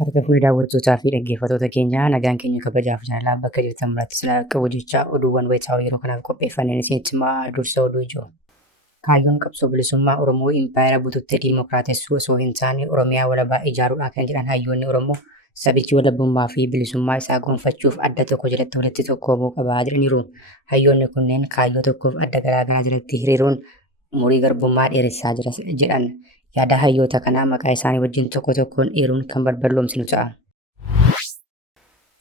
Harka fuudhee daawwattootaa fi dhaggeeffattoota keenyaa nagaan keenya kabajaaf jaalalaa bakka jirtan biratti silaa qabu jecha oduuwwan wayitaawaa yeroo kanaaf qopheeffanneen isinitti himaa dursa oduu ijoo. Kaayyoon qabsoo bilisummaa Oromoo impaayera bututtee diimokiraatessuu osoo hin taane Oromiyaa walabaa ijaaruudhaa kan jedhan hayyoonni Oromoo sabichi walabummaa fi bilisummaa isaa gonfachuuf adda tokko jalatti walitti tokkoomuu qabaa jedhaniiru. Hayyoonni kunneen kaayyoo tokkoof adda garaagaraa jalatti hiriiruun umurii garbummaa dheeressaa jira jedhan. Yaada hayyoota kanaa maqaa isaanii wajjin tokko tokkoon eeruun kan balballoomsinu ta'a.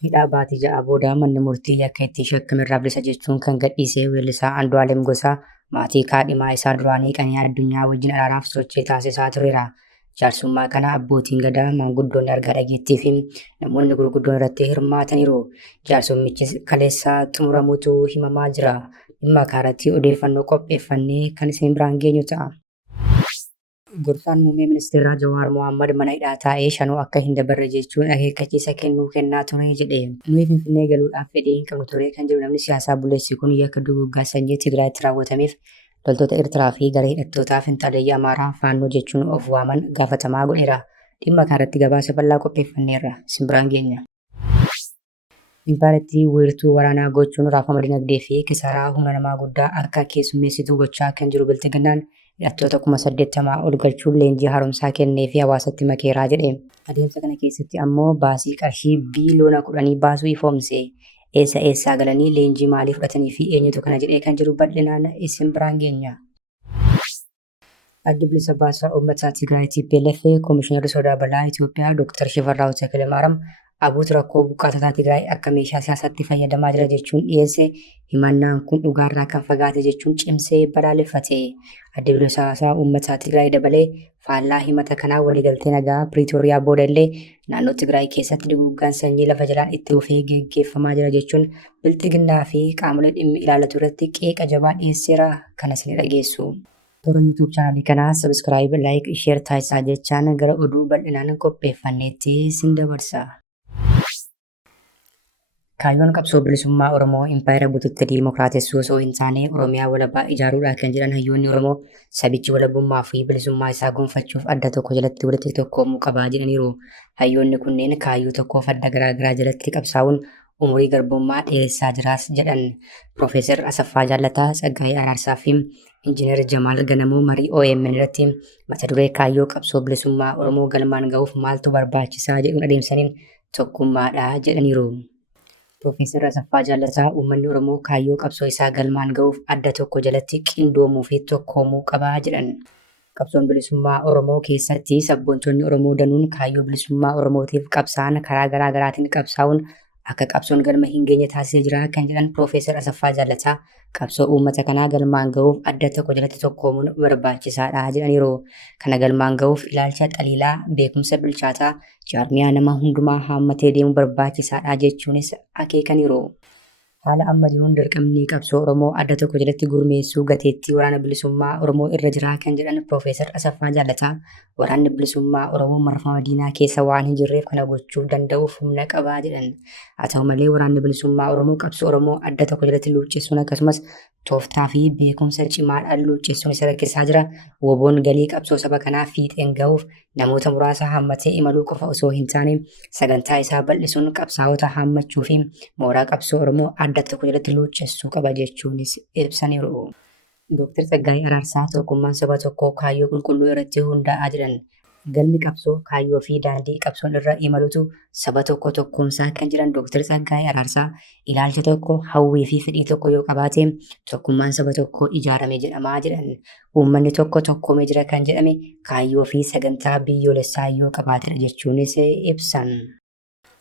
Hidhaa baatii ja'a booda manni murtii yakka itti shakkamirraa bilisa jechuun kan gadhiisee weellisaa Andu'aalem Gosaa maatii kaadhimaa isaa duraanii Qananii Addunyaa wajjin araaraaf sochii taasisaa tureera. Jaarsummaa kana abbootiin gadaa, maanguddoonni argaa dhageettii fi namoonni gurguddoon irratti hirmaataniiru. Jaarsummichis kaleessaa xumuramuutu himamaa jira. Dhimma kanarratti odeeffannoo qopheeffannee kan isin biraan geenyu ta'a. Gorsaan muummee ministeeraa Jawaar Mohaammed mana hidhaa taa'ee shanuu akka hin dabarre jechuun akeekkachiisa kennaa ture jedhe. Nuyi Finfinnee galuudhaaf fedhii hin qabnu ture kan jedhu namni siyaasaa buleessi kun yakka duguggaa sanyii Tigraayitti raawwatameef loltoota Eertiraa fi garee hidhattootaa Finxaaleeyyii Amaaraa faannoo jechuun of waaman gaafatamaa godheera. Dhimma kanarratti gabaasa bal'aa qopheeffanneerra isin biraan geenya. Impaayeritti wiirtuu waraanaa gochuun raafama dinagdee fi kisaaraa humna namaa guddaa akka keessummeessituu gochaa kan jiru Biltiginnaan hidhattoota 80,000 ol galchuun leenjii haaromsaa kennee fi hawaasatti makeeraa jedhe. Adeemsa kana keessatti ammoo baasii qarshii biiliyoona 10 baasuu ifoomse. Eessaa galanii leenjii maalii fudhatanii fi eenyutu kana jedhee kan jiru bal'inaan isin biraan geenya. Addi bilisa baasaa uummataa Tigraay TPLF Komishinarri Sodaa Balaa Itoophiyaa Dr. Shifarraa'u Takilemaariyaam abuutu rakkoo buqqaatotaa Tigraay akka meeshaa siyaasaatti fayyadamaa jira jechuun dhiyeesse. Himannaan kun dhugaarraa kan fagaate jechuun cimsee balaaleffate. Addi bilisa baasaa uummataa Tigraay dabalee faallaa himata kanaa waliigaltee nagaa Piriitooriyaa booda illee naannoo Tigraay keessatti duguggaan sanyii lafa jalaan itti fufee geggeeffamaa jira jechuun Biltiginnaa fi qaamolee dhimmi ilaallatu irratti qeeqa jabaa dhiyeesseera. Kanas ni dhageessu. Toora YouTube chaanalii kanaa sabiskiraayib, laayik, sheer taasisaa jechaan gara oduu bal'inaan qopheeffanneetti sin dabarsa. Kaayyoon qabsoo bilisummaa Oromoo impaayera bututtee diimokiraatessuu osoo hin taane Oromiyaa walabaa ijaaruudhaa kan jedhan hayyoonni Oromoo sabichi walabummaa fi bilisummaa isaa gonfachuuf adda tokko jalatti walitti tokkoomuu qabaa jedhaniiru. Hayyoonni kunneen kaayyoo tokkoof adda garaagaraa jalatti qabsaa'uun umurii garbummaa dheeressaa jiraas jedhan. Profeesar Asaffaa Jaallataa, Tsaggaayee Araarsaa fi Injiinar Jamaal Ganamuu marii OMN irratti mata duree kaayyoo qabsoo bilisummaa Oromoo galmaan ga'uuf maaltu barbaachisaa jedhuun adeemsaniin tokkummaadha jedhaniiru. Profeesar Asaffaa Jaallataa uummanni Oromoo kaayyoo qabsoo isaa galmaan ga'uuf adda tokko jalatti qindoomuu fi tokkoomuu qabaa jedhan. Qabsoon bilisummaa Oromoo keessatti sabboontonni Oromoo danuun kaayyoo bilisummaa Oromootiif qabsaa'an karaa garaagaraatiin qabsaa'uun akka qabsoon galma hin geenye taasisee jira kan jedhan Profeesar Asaffaa Jaallataa qabsoo uummata kanaa galmaan ga'uuf adda tokko jalatti tokkoomuun barbaachisaadha jedhaniiru. Kana galmaan ga'uuf ilaalcha xaliilaa, beekumsa bilchaataa, jaarmiyaa nama hundumaa haammatee deemuu barbaachisaadha jechuunis akeekaniiru. Haala amma jiruun dirqamni qabsoo Oromoo adda tokko jalatti gurmeessuu gateettii waraana bilisummaa Oromoo irra jira kan jedhan Profeesar Asaffaa Jaallataa waraanni bilisummaa Oromoo marfama diinaa keessa waan hin jirreef kana gochuu danda'uuf humna qabaa jedhan. Haa ta'u malee waraanni bilisummaa Oromoo qabsoo Oromoo adda tokko jalatti luuccessuun akkasumas tooftaa fi beekumsa cimaadhaan luuccessuun isa rakkisaa jira. Woboon galii qabsoo saba kanaa fiixeen ga'uuf namoota muraasa haammatee imaluu qofa osoo hin taane sagantaa isaa bal'isuun qabsaa'ota haammachuu fi mooraa qabsoo Oromoo adda tokko jalatti luuccessuu qaba jechuunis ibsaniiru. Dr. Tsaggaayee Araarsaa tokkummaan saba tokkoo kaayyoo qulqulluu irratti hundaa'aa jedhan. Galmi qabsoo kaayyoo fi daandii qabsoon irra imalutu saba tokko tokkoomsaa kan jedhan Dr. Tsaggaayee Araarsaa ilaalcha tokko hawwii fi fedhii tokko yoo qabaate tokkummaan saba tokkoo ijaarame jedhamaa jedhan. Uummanni tokko tokkoomee jira kan jedhame kaayyoo fi sagantaa biyyoolessaa yoo qabaatedha jechuunis ibsan.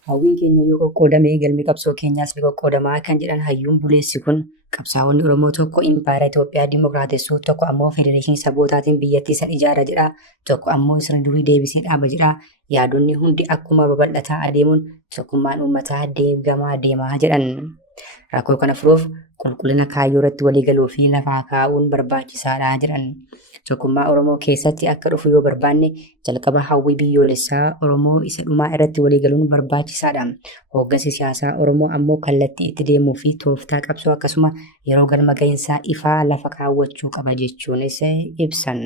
Hawwiin keenya yoo qoqqoodame galmi qabsoo keenyaas ni qoqqoodamaa kan jedhan hayyuun buleessi kun qabsaa'onni Oromoo tokko impaayera Itoophiyaa diimokiraatessuu, tokko ammoo federeeshinii sabootaatiin biyyattii san ijaara jedha, tokko ammoo sirna durii deebisee dhaaba jedha. Yaadonni hundi akkuma babal'ataa adeemuun tokkummaan uummataa deegamaa deemaa jedhan. Rakkoo kana furuuf qulqullina kaayyoo irratti waliigaluu fi lafaa kaa'uun barbaachisaadha jedhan. Tokkummaa Oromoo keessatti akka dhufu yoo barbaanne jalqaba hawwii biyyoolessaa Oromoo isa dhumaa irratti waliigaluun barbaachisaadha. Hooggansi siyaasaa Oromoo ammoo kallattii itti deemuu fi tooftaa qabsoo akkasuma yeroo galma gahinsaa ifaa lafa kaawwachuu qaba jechuunis ibsan.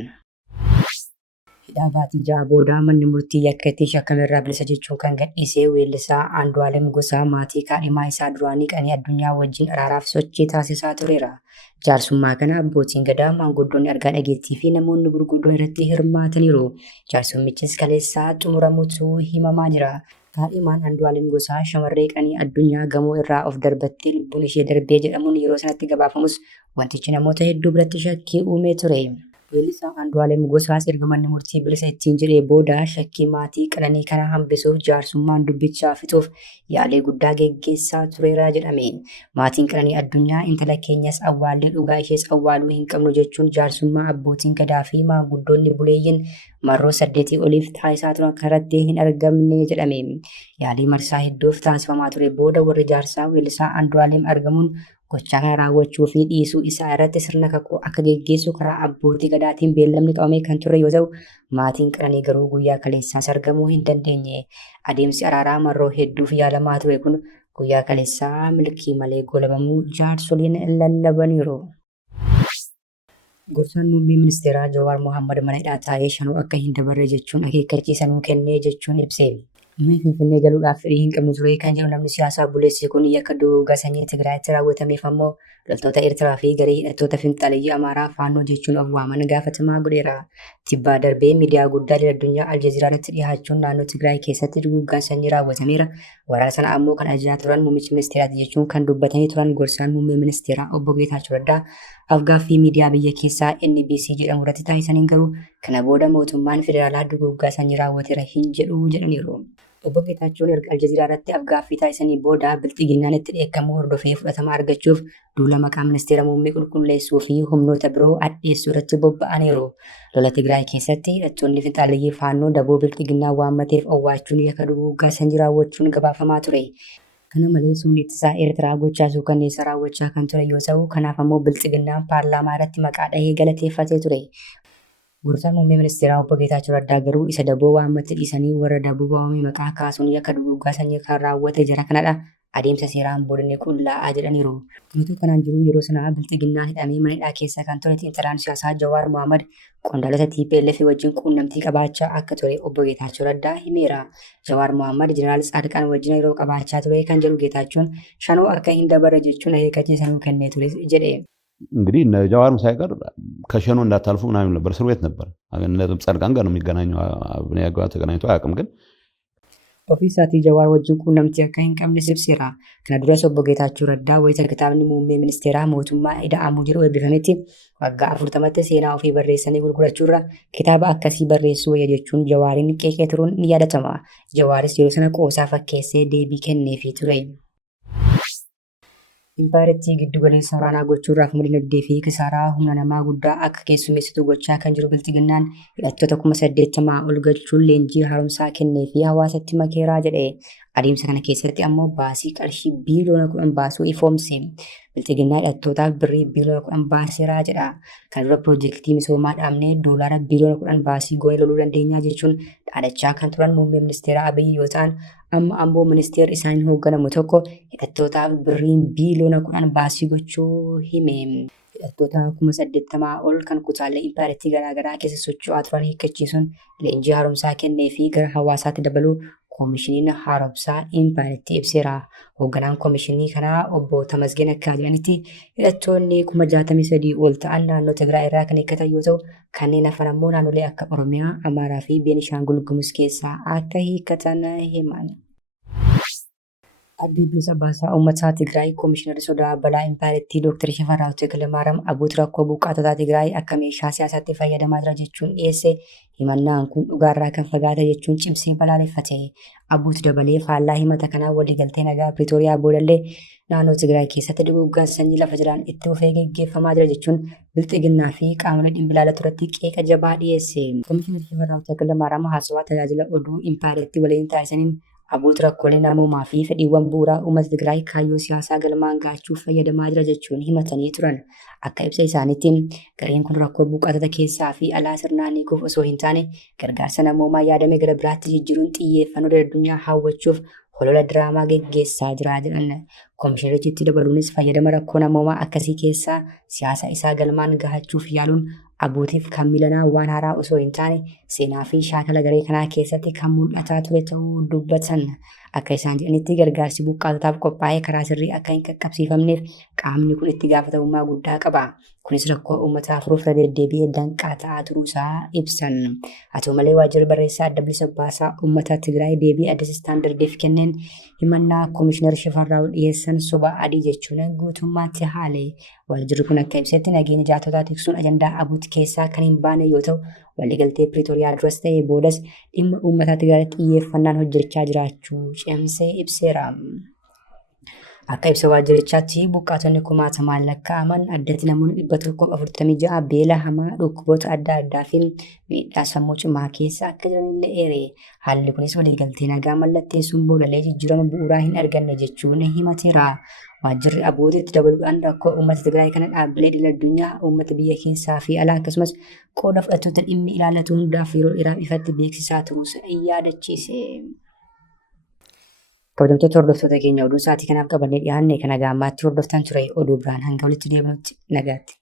Dhaabaatii ja'a booda manni murtii yakka itti shakkamerraa bilisa jechuun kan gadhiisee weellisaa Andu'aalem Gosaa maatii kaadhimaa isaa duraanii Qanii Addunyaa wajjin araaraaf sochii taasisaa tureera. Jaarsummaa kana abbootiin gadaa, maanguddoonni argaa dhageettii fi namoonni gurguddoon irratti hirmaataniiru. Jaarsummichis kaleessaa xumuramuutu himamaa jira. Kaadhimaan Andu'aalem Gosaa shamarree Qanii Addunyaa gamoo irraa of darbattee lubbuun ishee darbee jedhamuun yeroo sanatti gabaafamus wantichi namoota hedduu biratti shakkii uumee ture. Weellisaa Andu'aalem Gosaas erga manni murtii bilisa ittiin jedhee booda shakkii maatii Qananii kana hambisuuf jaarsummaan dubbichaa fixuuf yaalii guddaa geggeessaa tureera jedhame. Maatiin Qananii Addunyaa intala keenyas awwaallee dhugaa ishees awwaaluu hin qabnu jechuun jaarsummaa abbootiin gadaa fi maanguddoonni buleeyyiin marroo 8 oliif taasisaa turan kanarratti hin argamne jedhame. Yaalii marsaa hedduuf taasifamaa ture booda warri jaarsaa weellisaa Andu'aalem argamuun gochaa kana raawwachuu fi dhiisuu isaa irratti sirna kakuu akka geggeessu karaa abbootii gadaatiin beellamni qabamee kan ture yoo ta'u, maatiin Qananii garuu guyyaa kaleessaas argamuu hin dandeenye. Adeemsi araaraa marroo hedduuf yaalamaa ture kun guyyaa kaleessaa milkii malee goolabamuu jaarsoliin lallabaniiru. Gorsaan muummee ministeeraa Jawaar Mohaammed mana hidhaa taa'ee shanuu akka hin dabarre jechuun akeekkachiisa nuu kennee jechuun ibse. Nuyi Finfinnee galuudhaaf fedhii hin qabnu ture kan jedhu namni siyaasaa buleesse kun yakka duguuggaa sanyii Tigraayitti raawwatameef ammoo loltoota Eertiraa fi garee hidhattoota Finxaaleeyyii Amaaraa faannoo jechuun of waaman gaafatamaa godheera. Tibbaa darbee miidiyaa guddaa addunyaa Aljazeeraa irratti dhiyaachuun naannoo Tigraay keessatti duguuggaan sanyii raawwatameera. Waraana sana ammoo kan ajajaa turan muummichi ministeeraati jechuun kan dubbatanii turan gorsaan muummee ministeeraa obbo Geetaachoo Raddaa afgaaffii miidiyaa biyya keessaa NBC jedhamu irratti taasisaniin garuu kana booda mootummaan federaalaa duguuggaa sanyii raawwateera hin jedhu jedhaniiru. Obbo Geetaachoon erga Aljazeeraa irratti afgaaffii taasisanii booda bilxiginnaan itti dheekkamuu hordofee fudhatama argachuuf duula maqaa ministeera muummee qulqulleessuu fi humnoota biroo addeessuu irratti bobba'aniiru. Lola Tigraay keessatti hidhattoonni Finxaaleeyyii faannoo daboo bilxiginnaa waammateef owwaachuun yakka duguuggaa sanyii raawwachuun gabaafamaa ture. Kana malees humni ittisaa Eertiraa gochaa suukanneessaa raawwachaa kan ture yoo ta'u, kanaaf ammoo bilxiginnaan paarlaamaa irratti maqaa dhahee galateeffatee ture. Gorsaan muummee ministeeraa obbo Geetaachoo Raddaa garuu isa daboo waammatti dhiisanii warra daboo waamame maqaa kaasuun yakka duguuggaa sanyii kan raawwate jara kanadha. Adeemsa seeraan boodinni qullaa'aa jedhaniiru. Kunuutu kanaan jiru yeroo sanaa bilxiginnaan hidhamee mana hidhaa keessa kan ture xiinxalaan siyaasaa Jawaar Mohaammed qondaalota TPLF wajjin quunnamtii qabaachaa akka ture obbo Geetaachoo Raddaa himeera. Jawaar Mohaammed Jeneraal Tsaadiqaan wajjin yeroo qabaachaa ture kan jedhu Geetaachoon shanuu akka hin dabarre jechuun akeekkachiisa nuu kennee ture jedhe. እንግዲህ እነ ጃዋርም ሳይቀር ከሸኖ እንዳታልፉ ምናምን ነበር፣ እስር ቤት ነበር። እነ ጻድቃን ጋር ነው የሚገናኘው። አብኔ ያጋው ተገናኝቶ አያውቅም። ግን ኦፊሳቲ ጃዋር ወጅን quunnamtii akka hin qabne ibseera. Kana duras obbo Geetaachoo Raddaa wayita kitaabni muummee ministeeraa mootummaa ida'amuu jedhu eebbifametti waggaa 40tti seenaa ofii barreessanii gurgurachuurra kitaaba akkasii barreessuu wayya jechuun Jawaariin qeeqee turuun ni yaadatama. Jawaaris yeroo sana qoosaa fakkeessee deebii kenneefii ture. Impaareetii giddu galeessa waraanaa gochuudhaaf dinagdee fi kisaaraa humna namaa guddaa akka keessummeessitu gochaa kan jiru bilxiginnaan hidhattoota 80,000 ol galchuun leenjii haaromsaa kennee fi hawaasatti makeeraa jedhe. Adeemsa kana keessatti ammoo baasii qarshii biiliyoona 10 baasuu ifoomse. Bilxiginnaa hidhattootaaf birrii biiliyoona 10 baaseeraa jedha. Kan dura piroojeektii misoomaa dhaabnee doolaara biiliyoona 10 baasii goonee loluu dandeenyaa jechuun dhaadachaa kan turan muummee ministeera Abiyyi yoo ta'an, amma ammoo ministeerri isaaniin hoogganamu tokko hidhattootaaf birrii biiliyoona 10 baasii gochuu hime. Hidhattoota 80,000 ol kan kutaalee impaareetii garaagaraa keessa socho'aa turan hiikkachiisuun leenjii haaromsaa kennee fi gara hawaasaatti dabaluu koomishiniin haaromsaa impaareetii ibseera. Hoogganaan koomishinii kanaa obbo Tamasgeen akka jedhanitti hidhattoonni 63,000 ol ta'an naannoo Tigraay irraa kan hiikkatan yoo ta'u, kanneen hafan ammoo naannolee akka Oromiyaa, Amaaraa fi Beenishaangul Gumuz keessaa akka hiikkatan himan. Adda bilisa baasaa uummataa Tigraay Koomishinarri sodaa balaa impaareetii Dr. Shifarraa Tekilemaaram Abuut rakkoo buqqaatota Tigraay akka meeshaa siyaasaatti fayyadamaa jira jechuun dhiyeesse. Himannaan kun dhugaarraa kan fagaate jechuun cimsee balaaleffate. Abuut dabalee faallaa himata kanaa waliigaltee nagaa Piriitooriyaa boodallee naannoo Tigraay keessatti duguuggaan sanyii lafa jiran itti fufee geggeeffamaa jira jechuun bilxiginnaa fi qaamolee dhimmi ilaalatu irratti qeeqa jabaa dhiyeesse. Koomishinarri Shifarraa Tekilemaaram haasawaa tajaajila oduu impaareetii waliin taasisaniin Abuut rakkoolee namoomaa fi fedhiiwwan bu'uuraa uummata Tigraay kaayyoo siyaasaa galmaan gaachuuf fayyadamaa jira jechuun himatanii turan. Akka ibsa isaaniitti gareen kun rakkoo buqqaatota keessaa fi alaa sirnaan hiikuuf osoo hin taane gargaarsa namoomaa yaadame gara biraatti jijjiiruun xiyyeeffannoo addunyaa hawwachuuf holola diraamaa geggeessaa jira jedhan. Koomishinarichi dabaluunis fayyadama rakkoo namoomaa akkasii keessaa siyaasa isaa galmaan gahachuuf yaaluun Abuutiif kan milanaa waan haaraa osoo hin taane seenaa fi shaakala garee kanaa keessatti kan mul'ataa ture ta'uu dubbatan. Akka isaan jedhanitti gargaarsi buqqaatotaaf qophaa'ee karaa sirrii akka hin qaqqabsiifamneef qaamni kun itti gaafatamummaa guddaa qaba. Kunis rakkoo uummataa furuuf irra deddeebi'ee danqaa ta'aa turuusaa ibsan. Haa ta'u malee waajjirri barreessaa adda bilisa baasaa uummata Tigraay deebii adda istaandardiif kenneen himannaa Koomishinar Shifarraa dhiyeessan soba adii jechuun guutummaatti haale. Waajjirri kun akka ibsetti nageenya jiraattotaa tiksuun ajandaa abuuti keessaa kan hin baane yoo ta'u, waliigaltee Piriitooriyaa duras ta'ee boodas dhimma uummata Tigraayitti xiyyeeffannaan hojjechaa jiraachuu cimsee ibseera. Akka ibsa waajjirichaatti buqqaatonni kumaatamaan lakkaa'aman addatti namoonni 146 beela hamaa dhukkuboota adda addaa fi miidhaa sammuu cimaa keessa akka jiranillee eere. Haalli kunis waliigaltee nagaa mallatteessuun boodallee jijjiirama bu'uuraa hin arganne jechuun himateera. Waajjirri abuutiitti dabaluudhaan rakkoo uummata Tigraay kana dhaabbilee idil-addunyaa uummata biyya keessaa fi alaa akkasumas qooda fudhattoota dhimmi ilaallatu hundaaf yeroo dheeraaf ifatti beeksisaa turuus yaadachiise. Kabajamtoota hordoftoota keenya oduu sa'aatii kanaaf qabannee dhiyaanne kan nagaa ammaatti hordoftan ture oduu biraan hanga walitti deebinutti nagaatti.